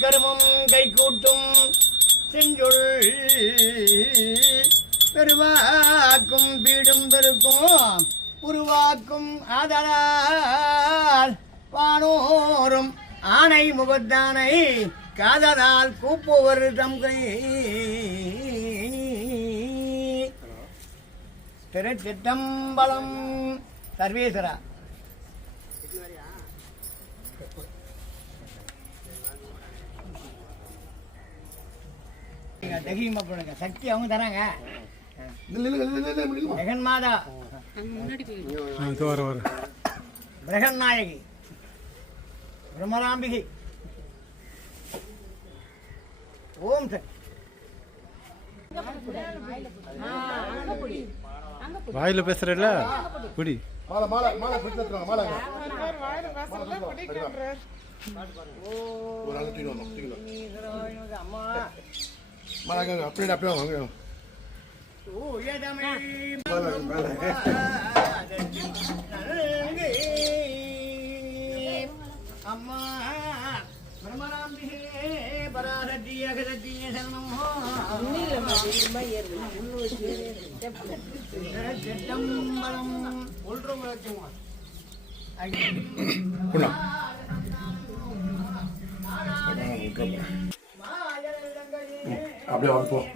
கருமம் கை கூட்டும் செஞ்சொல் பெருவாக்கும் பீடும் பெருக்கும் உருவாக்கும் ஆதலால் வானோரும் ஆணை முகத்தானை காதலால் கூப்புவர் தம் கை திருச்சிற்றம்பலம் சர்வேஸ்வரா. சக்தி அவங்க தராங்க. ஜெகன் மாதா பிரகன் நாயகி பிரம்மராம்பிகை ஓம் சக்தி. வாயில பேசுறல குடி அப்படியே அம்மா பிரம்மராம்பிகே பராசக்தி அகசக்தி சரணம் சிற்றம்பலம் ஒன்று முழக்கம் அப்படியே வரப்போம்.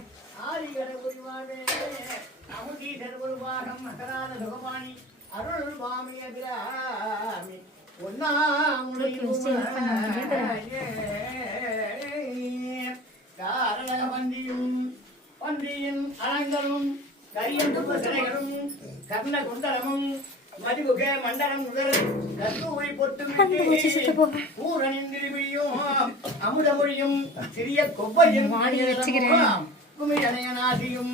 பன்றியின் அலங்கலும் கரியன் சிலைகளும் கர்ண குண்டலமும் மதிமுக மண்டலம் முதல் கத்தூரி பொட்டும் பூரணின் திரும்பியும் அமுத மொழியும் சிறிய கொப்பையும் குமிழனையனாசியும்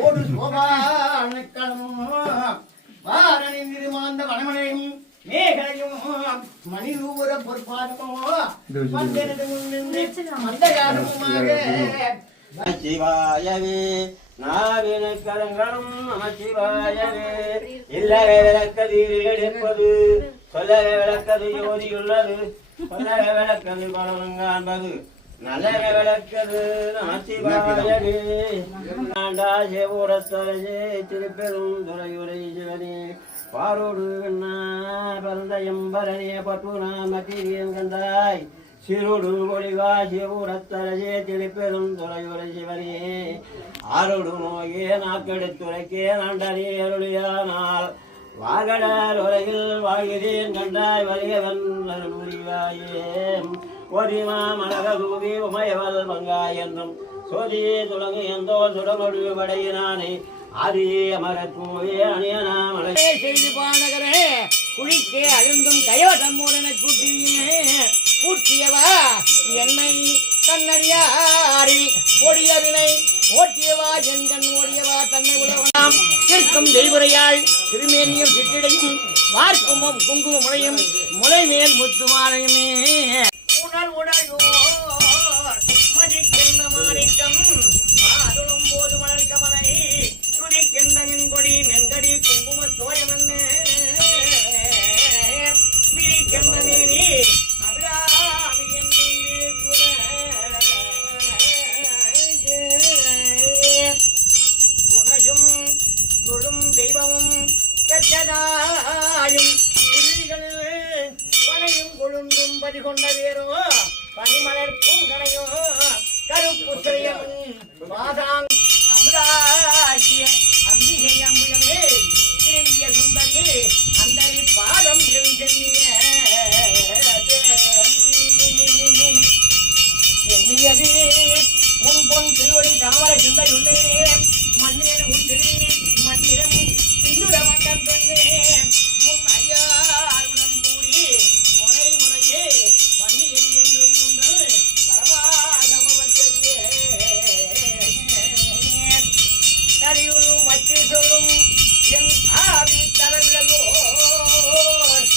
ஓடு சோபானக்களமும் வாரணின் திருமாந்த வனமனையும் மேகலையும் மணிரூபர பொற்பாதமும் மந்தகாரமுமாக சிவாயவே நாவின கரங்களும் நமச்சிவாயவே இல்லவே விளக்கதில் எடுப்பது சொல்லவே விளக்கது யோதியுள்ளது சொல்லவே விளக்கது பலனும் காண்பது நல்லவே விளக்கது நமச்சிவாயவே ஆண்டா செவூரத்தரஜே திருப்பெரும் துறையுரை சிவனே பாரோடு வெண்ணா பரந்தயம் பரணிய பட்டுனா மத்தியம் கந்தாய் சிறுடு ஒளிவா சிவூரத்தரஜே திருப்பெரும் துறையுரை சிவனே ஆரோடு நோயே நாக்கெடுத்துரைக்கே நண்டனே அருளியானால் வாகடல் உலகில் வாழ்கிறேன் கண்டாய் வலியவன் அருள்வாயே ஒரிமா மலக தூவி உமையவல் மங்காய் என்றும் சோதியே துலங்கு எந்தோ சுடமொழி வடையினானே ஆதியே அமரத்தூவே அணியனா மலை செய்து பானகரே குளிக்கே அழுந்தும் கயோடம் மூடன கூட்டியுமே கூட்டியவா என்னை கண்ணடியாரி ஓடிய வினை ஓட்டியவா என் கண் ஓடியவா தன்னை உலகம் திருக்கும் தெய்வரையாள் திருமேனியும் சிற்றிடையும் வார்க்குமும் குங்கும முளையும் முளை மேல் முத்துமாலையுமே உணல் உடையோ மதிக்கின்ற மாணிக்கம் மாதுளும் போது மலர்கமலை துதிக்கின்ற மின்கொடி மென்கடி குங்கும தோயமன்னு மிதிக்கின்ற மேனி அபிராமி துணையும் தொழும் தெய்வமும் கச்சதாயும் பனையும் கொழுந்தும் பதிகொண்ட வேரோ பனிமலர் பூங்கனையோ கருப்பு சிறையமும் மாதாங் அமுதாக்கிய அம்பிகை அம்புயமே திரும்பிய சுந்தரி அந்தரி பாதம் எண்ணியது உன் பொன் திருவடி தாமர சிந்தையுள்ளே மண்ணில் உன் திரு மண்ணிடம் சிந்துர மண்டம் பெண்ணே முன் ஐயாருடன் கூடி முறை முறையே பன்னியது என்று உண்டு பரமாகமவற்றையே கரியுரு மற்ற சொல்லும் என் ஆவி தரவிலகோர்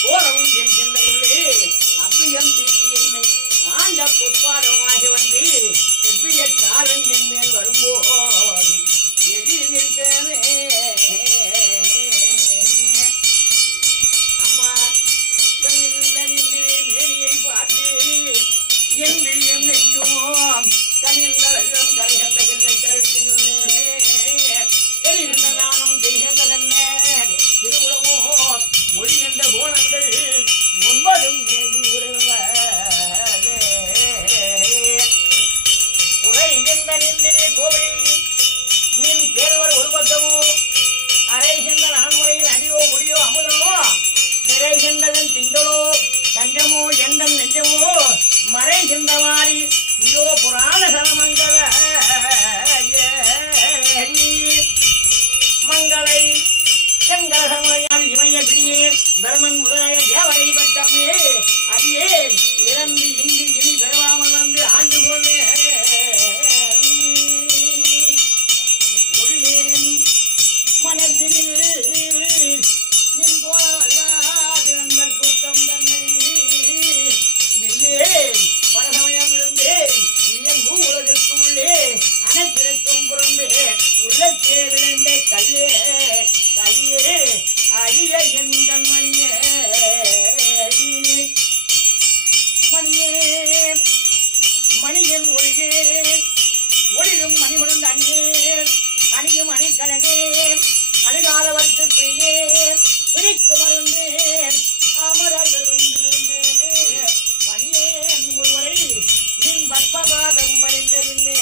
போலவும் என் சிந்தையுள்ளே அப்பியம் தீட்டி என்னை ஆண்ட பொற்பாதமாகி வந்து எப்பிய காலம் என் மேல் வரும்போது எதி நிற்கவே அம்மா கண்ணிருந்த நின்றிலே மேனியை பார்த்து என் விழியம் நெஞ்சும் கனிந்த வெள்ளம் கரைகந்த கிள்ளை கருத்தினுள்ளே தெரிந்த நானும் செய்கின்றதென்ன திருவுலகோ மொழி என்ற கோணங்கள் ஒன்பதும் மேவி உரைகின்ற நின்றிலே கோவிலில் நின் தேர்வர் ஒரு பக்கமோ அரைகின்ற நான்முறையில் அடியோ முடியோ அமுதமோ நிறைகின்றதன் திங்களோ தஞ்சமோ எந்தம் நெஞ்சமோ மறைகின்றவாரி ஐயோ புராண சரமங்கள மங்களை சங்கரசமையால் இமய பிடியே தர்மன் முதலாய தேவரை பட்டமே அடியே இறந்து இங்கு இனி பெறவாமல் வந்து ஆண்டு கொள்ளே உள்ளேன் மனதில் நின் போலாது அந்த கூட்டம் தன்னை நில்லே பரசமயம் இருந்தேன் என் உலகத்து உள்ளே அனைத்திற்கும் புறம்பே உள்ளத்தே விளைந்த கல்லே கலியே அழிய என் கண்மணியே மணியே மணியன் ஒளியே ஒளிரும் மணிகுணந்த அங்கே அணியும் அணிக்கழகே அணுகாதவர்க்கு பிரியே பிடிக்கு மருந்தேன் அமரருந்தே பணியேன் ஒருவரை நின் பத்மபாதம் பணிந்த பின்னே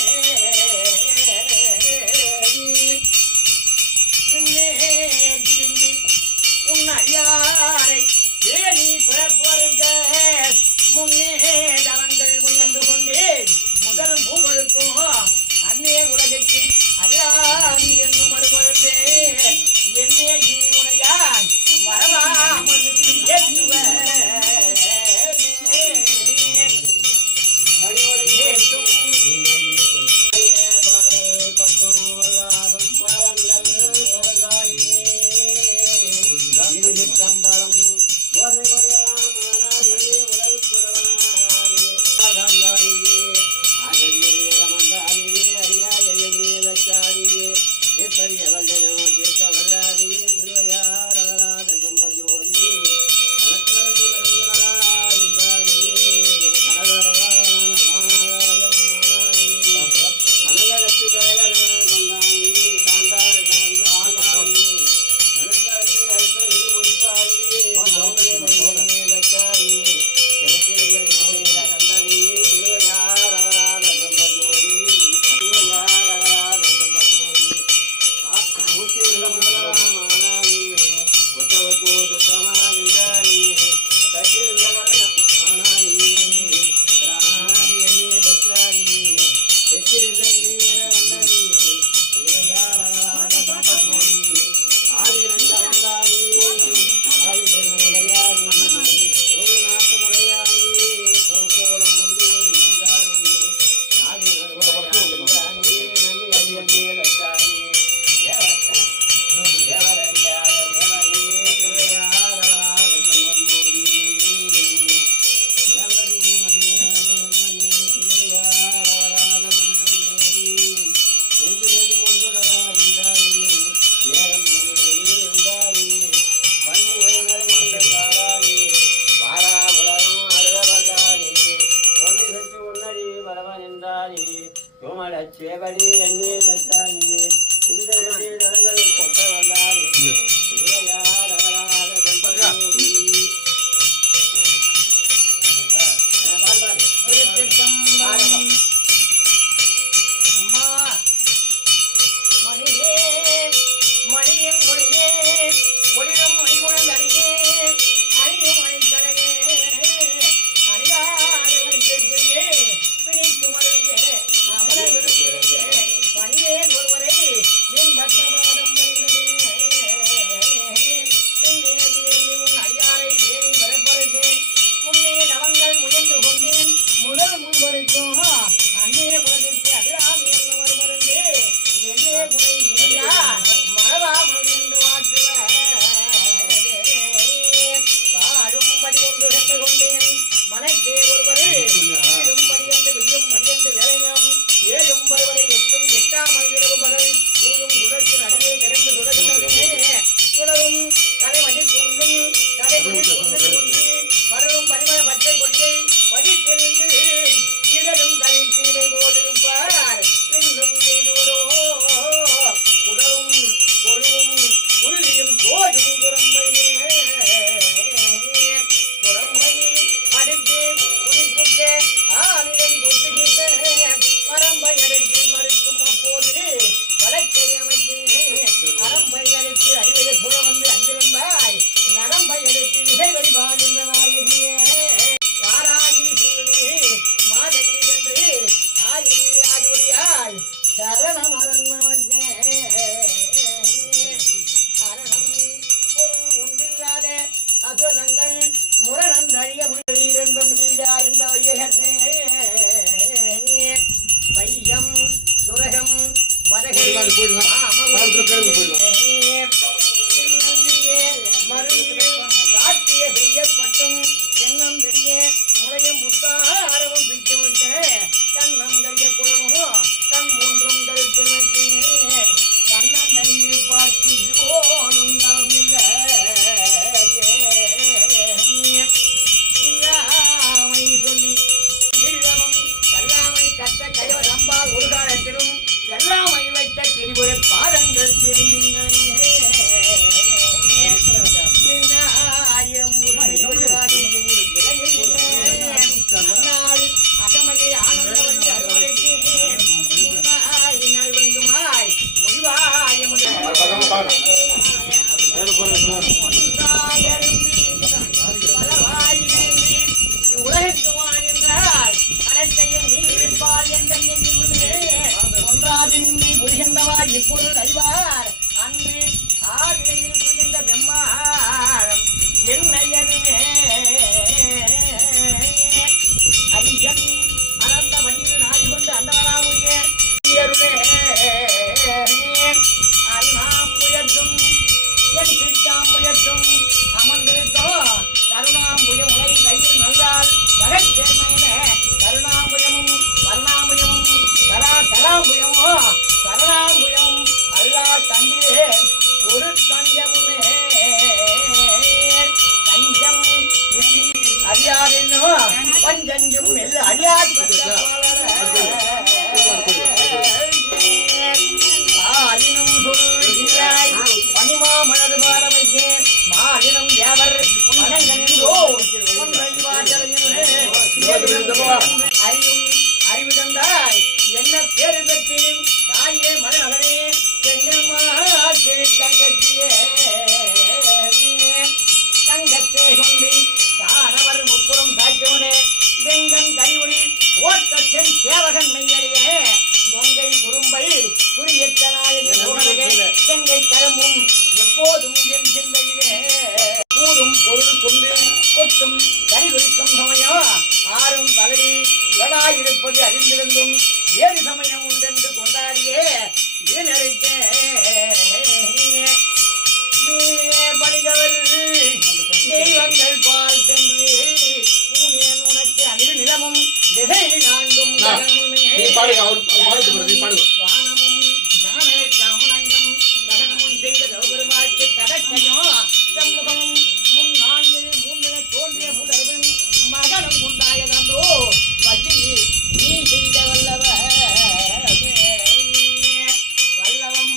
திரும்பி உன் அடியாரை தேடி பிறப்பருக முன்னே தவங்கள் முயன்று கொண்டேன் முதல் மூவருக்கும் அன்னே உலகிற்கு அல்லாமி என்னும் மறுமருந்தே என்னே நீ உனையான் வரவாமல் ஏற்றுவ சேவடி எங்கே வச்சானியே இந்த இடங்கள் கொட்ட வல்லானே அம்மா மணியே மணியின் மொழியே ஒளிரும் மணிகுணம் அணியே அணியும் மணிக்கடகே அணியாதவர் கேட்பையே பிணிக்கு மருந்தே அமர விரும்புகிறே படரும் பரிமள பச்சை கொடியை பதித்தெழுந்து இடரும் தனித்தீமை போலிருப்பார் இன்னும் செய்தோரோ உடலும் கொழுவும் உறுதியும் தோயும் குரம்பையே குரம்பையை அடித்து குடிப்புக்கு ஆவிடம் தொட்டுகிட்ட பரம்பை அடித்து மறுக்கும் அப்போது வழக்கை அமைத்து அரம்பை அடித்து அறிவைய சுழ வந்து அஞ்சிருந்தாய் நரம்பை எடுத்து இசை வழிபாடுகின்ற நாயகியே யாராகி சூழலே மாதங்கி என்று ஆயுதி ஆயுடியாய் சரணம் அரண்மனே அரணம் பொருள் ஒன்றில்லாத அசுரங்கள் முரணம் தழிய முன்னிருந்தும் நீடா என்ற வையகத்தே பையம் துரகம் மதகை மருந்து காட்டிய செய்யப்பட்டும் தென்னம் தெரிய முளையும் முத்தாரவும் பிச்சு விட்ட கண்ணம் தெரிய குழலும் கண் மூன்றும் கருத்து வைத்து கண்ணன் தண்ணீர் பார்த்து ஓடும் தவமில்லை இல்லாமை சொல்லி இருளவம் கல்லாமை கற்ற கைவர் அம்பால் ஒரு காலத்திலும் எல்லாமை வைத்த திரிபுர பாதங்கள் சேர்ந்தீங்களே அகமகை ஆனந்த அறுவடைக்கு நல்வங்குமாய் முடிவாய உலகத்துவான் என்றால் அனைத்தையும் நீங்கிருப்பார் என்ற ஒன்றாதின்றி புரிகின்றவார் இப்பொருள் அறிவார் அன்று ஆவிலையில் புரிந்த பெம்மானம் என்னையதுமே ஐயன் அனந்த வடிவில் நாடி கொண்டு அண்டவராமுய அருணாம் முயற்றும் என் சிட்டாம் முயற்றும் அமர்ந்திருக்கோ கருணாம்புய உலை கையில் நல்லால் ஜகச்சேர்மையின கருணாம்புயமும் கருணாம்புயமும் கராம்புயமோ கருணாம்புயமும் அல்லா கண்டிலே ஒரு தஞ்சமுமே தஞ்சம் அறியாதோ பஞ்சஞ்சும் அறியாது ஆலினும் சொல்லியாய் பனிமாமலர் பாரமைக்கு மாலினம் தேவர் மனங்கனின்றோ அறியும் அறிவு தந்தாய் என்ன பேரு பெற்றேன் தாயே மனநகனே செங்கம்மா தங்கச்சியே தங்கத்தே கொண்டு தானவர் முப்புறம் சாய்த்தோனே வெங்கன் கரிவுளி ஓட்ட சென் சேவகன் மையடியே கொங்கை குறும்பை குறியற்ற நாயகி செங்கை கரமும் எப்போதும் என் சிந்தையிலே கூறும் பொருள் கொண்டு கொட்டும் கரிகுறிக்கும் சமயம் ஆறும் தலைவி இவளாயிருப்பது அறிந்திருந்தும் வேறு சமயம் உண்டென்று கொண்டாடியே வீணரைக்க மீனே பணிகவர் தெய்வங்கள் பால் சென்று பூனேன் உனக்கு அணிவு நிலமும் திசை நான்கும் வானமும் ஞான காமனங்கம் தகனமும் செய்த கௌபெருமாக்கு தடக்கையும் சண்முகமும் முன் நான்கு மூன்று தோன்றிய முதல்வன் மகனும் உண்டாயதன்றோ வள்ளி நீ செய்த வல்லவ வல்லவம்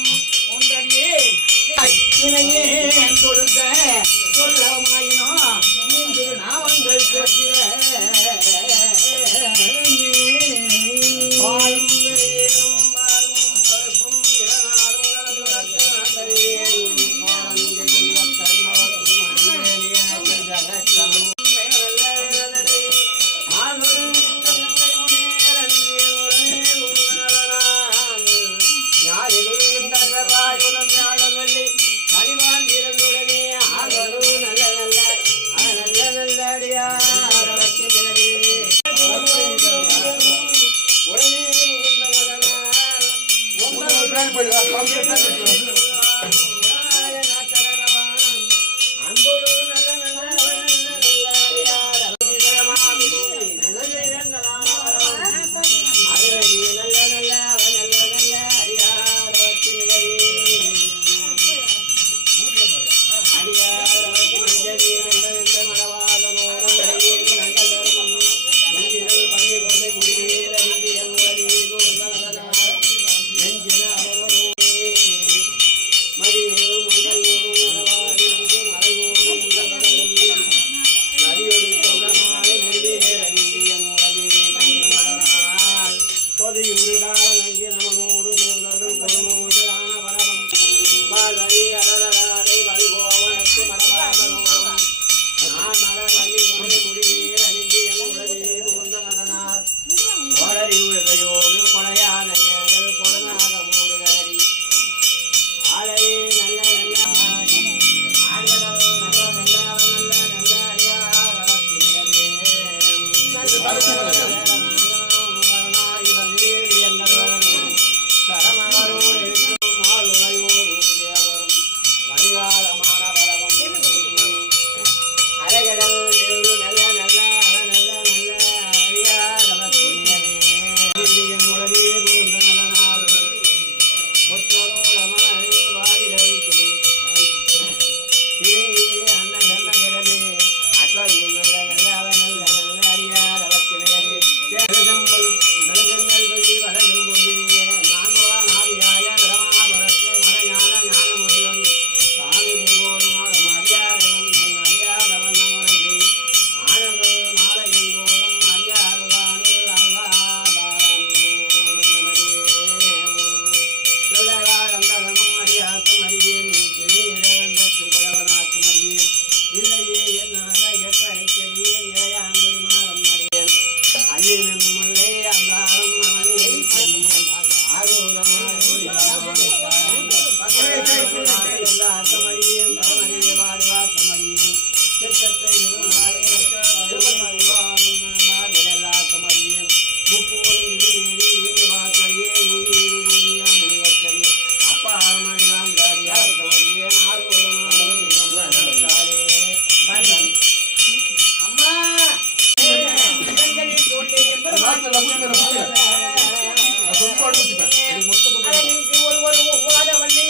அழகிற்கு ஒருவர் ஒவ்வாதவள்ளி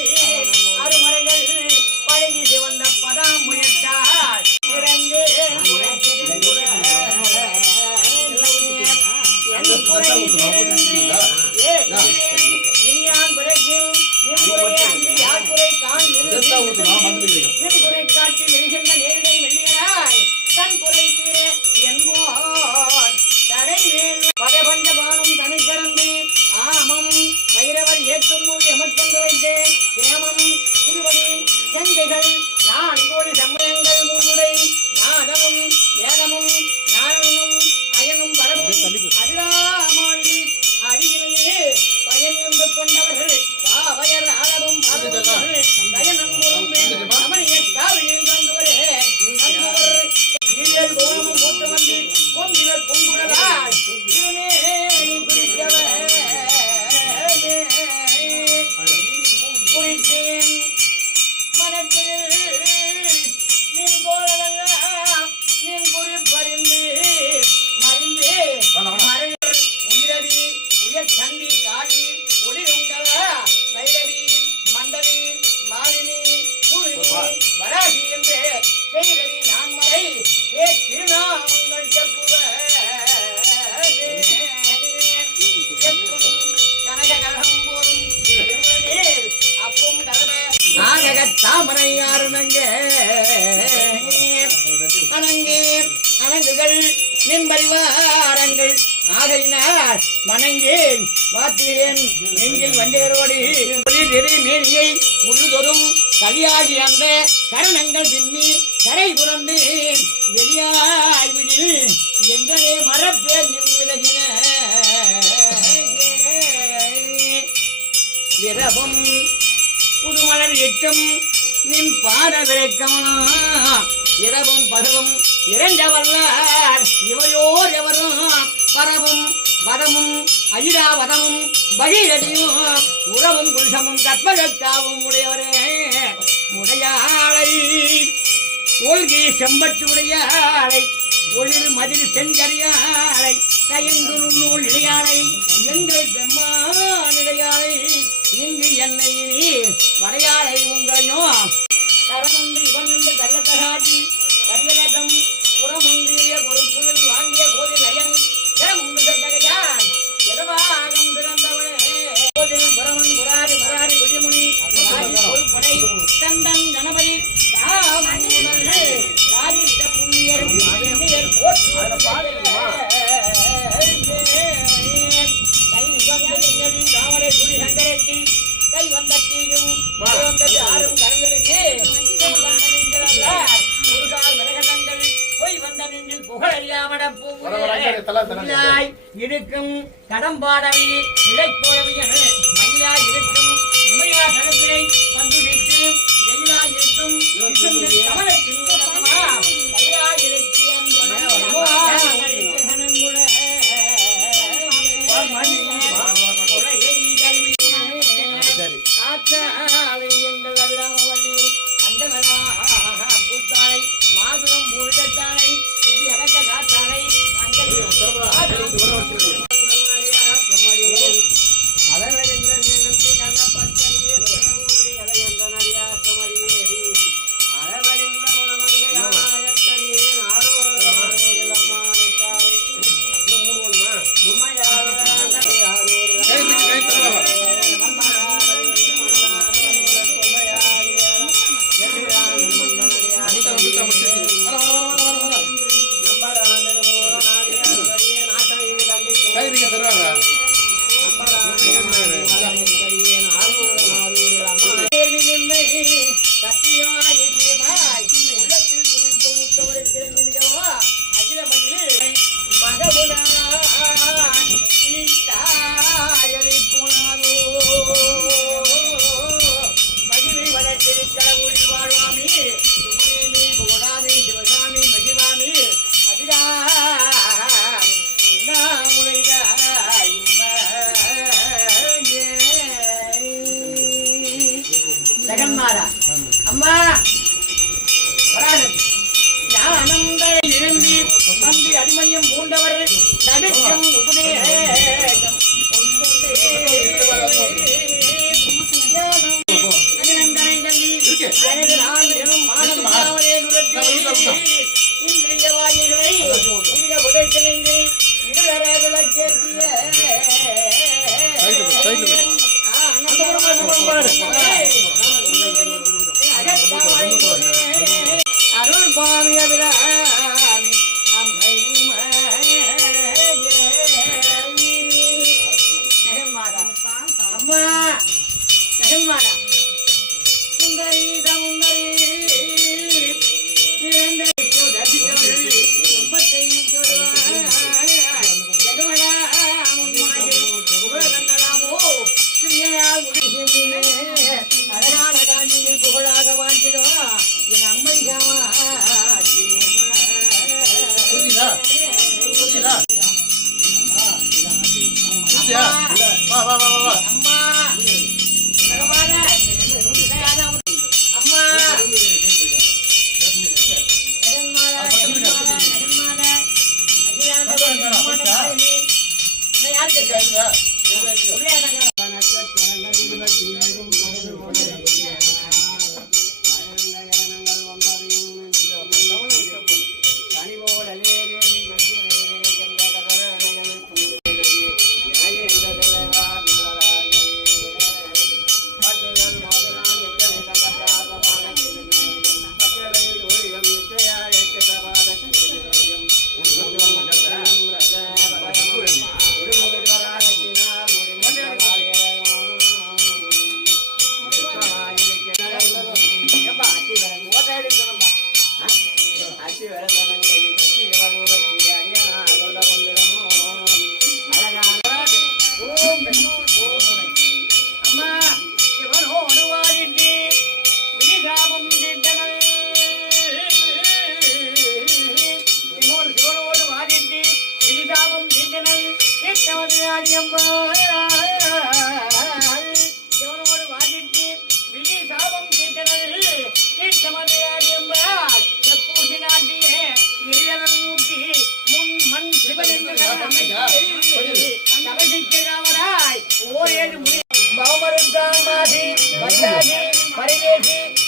அருமறைகள் பழகி சிவந்த பதாம் முயற்றார் இறங்கே இனியான் பிறக்கும் நின்குறையை அங்கு யார் குறை காண் நின்குறை காட்சி மெலிகின்ற நேரிடை மெல்லியராய் தன் குறை தீர என்போன் தடை மேல் பதபஞ்ச பானம் தனிக்கரம்பி ஆமம் வைரவர் ஏற்றும் மூடி எமக்கொண்டு வைத்தேன் சேமம் திருவடி செங்கைகள் நான் கோடி சமயங்கள் மூன்றுடை நாதமும் வேதமும் நாரணனும் அயனும் பரவும் அதிராமாண்டி அடியிலேயே பயன் என்று கொண்டவர்கள் காவயர் ஆளவும் தயனம்பும் அமனிய காவியில் தங்குவரே ஈழல் கோலமும் கூட்டு வந்து கொம்பிவர் பொங்குடலாய் திருமேனி குறித்தேன் மனத்தில் நின் கோலமெல்லாம் நின் குறிப்பறிந்து மறிந்து மறைவர் உயிரவி உயர் சந்தி காளி ஒளிருங்கல வைரவி மண்டவி மாலினி சூழினி வராகி என்று செய்தவி நான்மலை திருநாமங்கள் செப்புவ கனககரம் போலும் அப்பும் கலவ நாகக தாமரை ஆறுனங்கே அனங்கே அனங்குகள் நின்பறிவாரங்கள் ஆகையினால் மணங்கேன் வாத்திரேன் நெஞ்சில் வஞ்சகரோடு மேனியை முழுதொரும் கலியாகி அந்த கரணங்கள் பின்னி கரை புரண்டு வெளியாய் விடில் எங்களே மரப்பேர் நிமிடகின இரவும் புதுமலர் எச்சம் நின் பாத விரைக்கமனா இரவும் பகலும் இறந்தவல்லார் இவையோர் எவரும் பரவும் வதமும் அயிராவதமும் பகீரதியும் உறவும் குல்சமும் கற்பகத்தாவும் உடையவரே உடையாளை ஒல்கி செம்பட்டு உடையாளை ஒளிர் மதில் செஞ்சரியாளை தயங்கு நூல் இடையாளை எங்கள் பெம்மானிடையாளை இங்கு என்னை இனி வரையாளை உங்களையும் கரமுண்டு இவனுண்டு கள்ளத்தகாட்டி கரியலகம் புறமுந்திய பொறுப்புகள் வாங்கிய கோவில் அயன் உண்டு சட்டகையான் இரவாகம் திறந்தவளே கோவில் புறமன் புராரி புராரி குடிமுனி படை கந்தன் கணபதி தாரித்த புண்ணியர் தாமரை குடி சங்கரைக்கு கை வந்த தீயும் வந்தது ஆறும் கரைகளுக்கு ஒரு கால் விரகதங்கள் பொய் வந்த நெஞ்சில் புகழறியாமட பூவாய் இருக்கும் கடம்பாடவை இடைப்போழவியன் மயிலாய் இருக்கும் இமையா கருப்பிலை வந்துடித்து வெயிலாய் இருக்கும் கமலத்தின் கையாய் இருக்கு ஆற்றாலை எங்கள் அபிராமவல்லியில் அந்த பூத்தாளை மாதுளம் பூழத்தாளை சுற்றி அடங்க காத்தாளை அளவழிந்த கண்ணப்பற்றிய அளவழிந்த குணமங்க இந்திரிய வாயில்களை இருக புதைத்திருந்து இருளற விளக்கேற்றிய அருள் பாவிய விராமி அம்மையும் அம்மா நகன்மாடா சுந்தரி சமுந்தரி அழகான காஞ்சியில் புகழாக வாழ்ந்திடும் என் அம்மை அம்மா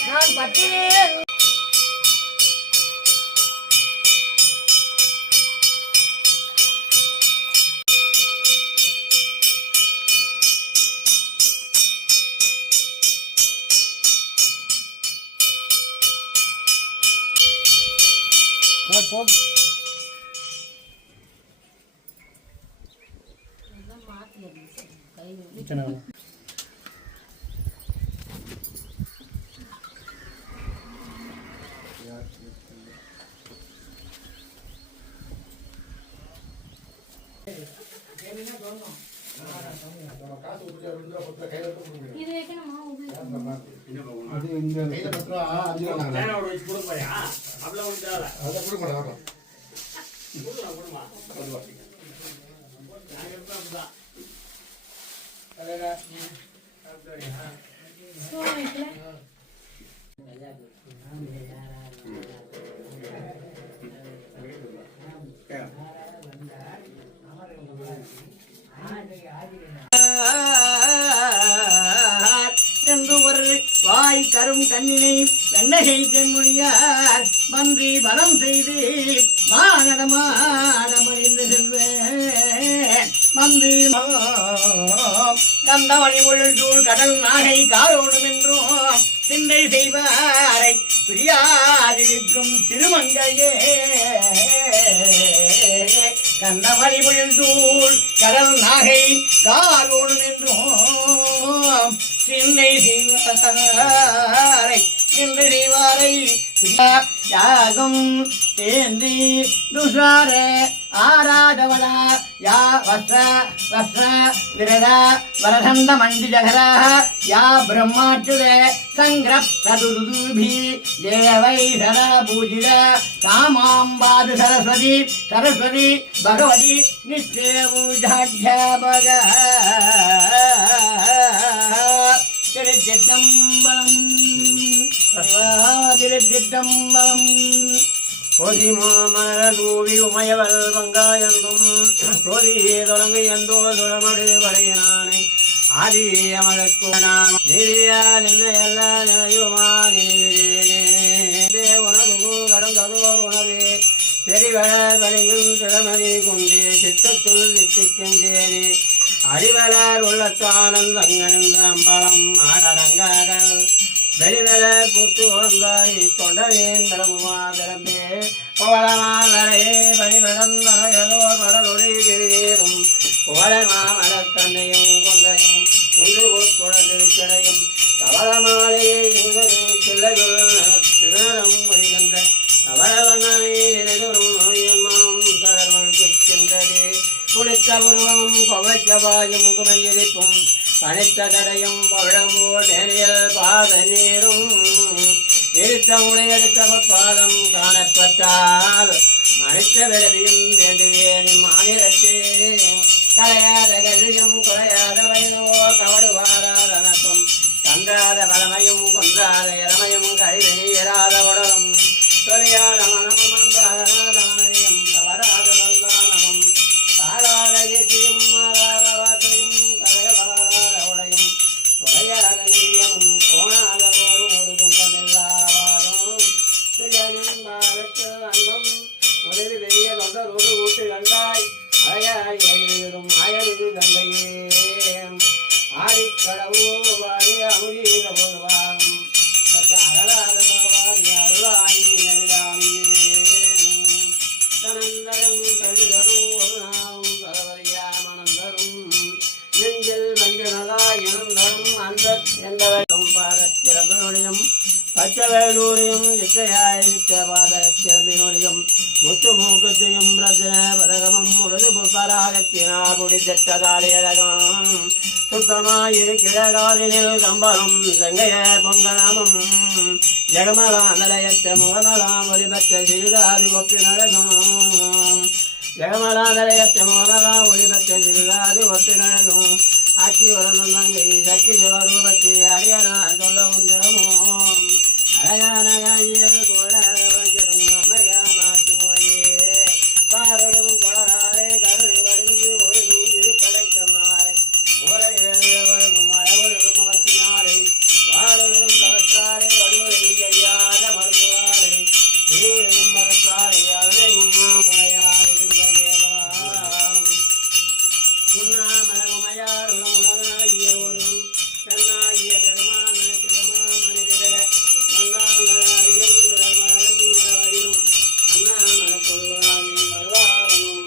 நான் பத்தினேன் வாய் தரும் கண்ணினை வெண்ணகை தென்மொழியார் மன்றி வரம் செய்து மானடமாடமறிந்து செல்வேன் மன்றி கந்தமணி பொருள் சூழ் கடல் நாகை காரோடும் என்றும் சிந்தை செய்வாரை பிரியாதிருக்கும் திருமங்கையே கந்தமணி பொருள் சூழ் கடல் நாகை காரோடும் என்றும் சிந்தை செய்வாரை சிந்தை செய்வாரை யாகம் தேந்தி துஷார ஆராதவடா யா வஸ்ர வஸ்ர விரத வரதந்த மண்டி ஜகரா யா பிரம்மாச்சுர சங்கிரப்ததுதுபி தேவை சதா பூஜித காமாம்பாது சரஸ்வதி சரஸ்வதி பகவதி நிச்சயபூஜாத்யாபக திருச்சிற்றம்பலம் திருச்சிற்றம்பலம் பொதிமாமலூவி உமையவள் பங்காயந்தும் பொதியே தொடங்கு எந்தோ சுடமடு படையினானை ஆதி அமலுக்கு நாம் நெறியால் என்ன எல்லா நிலையுமா நினைவிலே உணர்வு கடந்ததோர் உணர்வே செறிவளர் வலிங்கும் திறமதி கொண்டே சித்தத்துள் சித்திக்கும் சேரி அறிவலர் உள்ளத்தானந்தங்கனின் அம்பலம் ஆடரங்காக வெளிவளர் புத்து ஓந்தாய் தொண்டரின் பிரமுமா பிறந்தே கோவளமாமலையே பணிவளந்தனையதோர் மடலொளி விரிவேறும் கோவளமாமலக்கண்ணையும் கொண்டையும் உண்டு குழந்தையும் கவளமாலையை சில்லையுள் முடிகின்ற கவளவண்ணனை நினைதொரும் நோயின் மனம் கடல் குச்சின்றதே குளித்த உருவமும் கொவைச்ச வாயும் குமையிருப்பும் பனித்த தடையும் பழமோ நெறியல் பாத நீரும் இருத்த உடையெடுத்த பாதம் காணப்பட்டால் மனித விரவியும் வேண்டுவேன் மாநிலத்தே கலையாத கல்வியும் குறையாத வயதோ கவடுவாராதனத்தும் கன்றாத பலமையும் கொன்றாத இளமையும் கழிவெளியராத உடலும் தொழியாத மனமும் அன்றாதனையும் தவறாத நந்தானமும் தாழாத இயற்கையும் மாறாத வார்த்தையும் தலைவராத உடையும் குறையாத நிதியமும் கோணாத போரும் ஒரு துன்பமில்லாவாரும் துயரும் பாலத்து அன்பம் உதவி பெரிய தொண்டரோடு கூட்டு கண்டாய் அழையாய் எழுதும் அயலுது கங்கையே ஆடிக்கடவோ வாடி அமுதீத போர்வாகும் சற்று அகலாத பகவான் அருளாயி அறிவாமியே தனந்தரும் கழுதரும் ஒரு நாவும் பரவரியா மனந்தரும் நெஞ்சில் வஞ்சனதாய் இனந்தரும் அந்த என்பவரும் பாரத்திரபினுடையும் பச்சவேலூரையும் இச்சையாய் பாதத்திரபினுடையும் முத்து மூக்கத்தையும் பிரஜன பதகமும் உடது புப்பராகத்தினார் முடித்திட்டதாளியரகம் சுத்தமாயிருக்கிழகாலினில் கம்பலும் செங்கைய பொங்கலமும் ஜெகமலாந்தலையற்ற முகமலாம் ஒளிபற்ற சிறுதாதி ஒப்பினழகும் ஜெகமலாந்தலையற்ற முகமலாம் ஒளிபற்ற சிறுதாதி ஒப்பினழகும் ஆட்சி வளர்ந்தும் தங்கை சக்தி சிவரூபத்தை அடியனார் சொல்ல முந்திரமோ அழகான கோழாகும் அமையா மாற்றுவோயே பாரடும் குளராலே கருணை வடிந்து ஒழுகும் இரு கடைக்கமாறை உரை எழுதவழுகும் மழவழுகும் மகத்தினாரை வாரடும் தவற்றாரை வடிவழும் செய்யாத மறுப்புவாரை தீவிரையும் மகத்தாரை அருளை உண்ணாமுறையாரை உண்ணாமலமையார் உணவனாகிய ஒருவன் தன்னாகிய பெருமான திருமாமணிதிர மன்னாங்கள் அறியும் மலரும் மலவரியும் அண்ணாமல கொள்வாமி வருவாவும்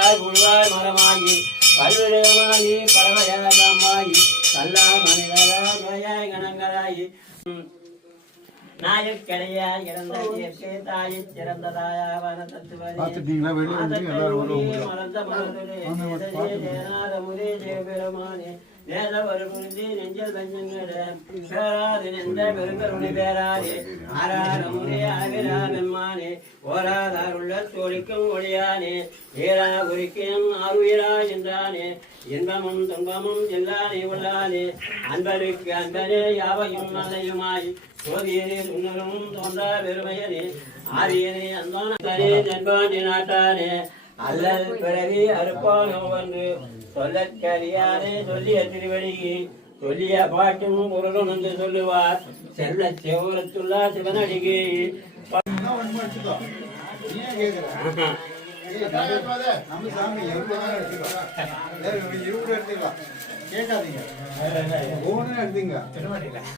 மரமாகி பல்விடமாகி பரமயமாகி கல்லா மனிதராய் கணங்களாகி நாயக்கடையாய் இறந்த இயற்கை தாயை சிறந்ததாயாவன தத்துவரே பார்த்துட்டீங்களா? வெளியே வந்து எல்லாரும் மலர்ந்த மலர்களே ஜெயநாத முரே ஜெயபெருமானே நேர ஒரு புரிந்து நெஞ்சல் பஞ்சங்கட பேராது நின்ற பெருங்கருணை பேராதே ஆராரமுனே ஆகிரா பெம்மானே ஓராதார் உள்ள தோழிக்கும் ஒளியானே ஏரா குறிக்கும் ஆறுயிரா என்றானே இன்பமும் துன்பமும் எல்லானே உள்ளானே அன்பருக்கு அன்பனே யாவையும் நல்லையுமாய் சோதியனே சுண்ணரும் தோன்றா பெருமையனே ஆரியனே அந்தானே நண்பாண்டி நாட்டானே அல்லல் பிறவி அறுப்பானோ என்று சொல்லற்கரியானே சொல்லிய திருவடிக்கு சொல்லிய பாட்டும் பொருளும் என்று சொல்லுவார் செல்ல செவரத்துள்ள சிவனடிக்கு கேட்காதீங்க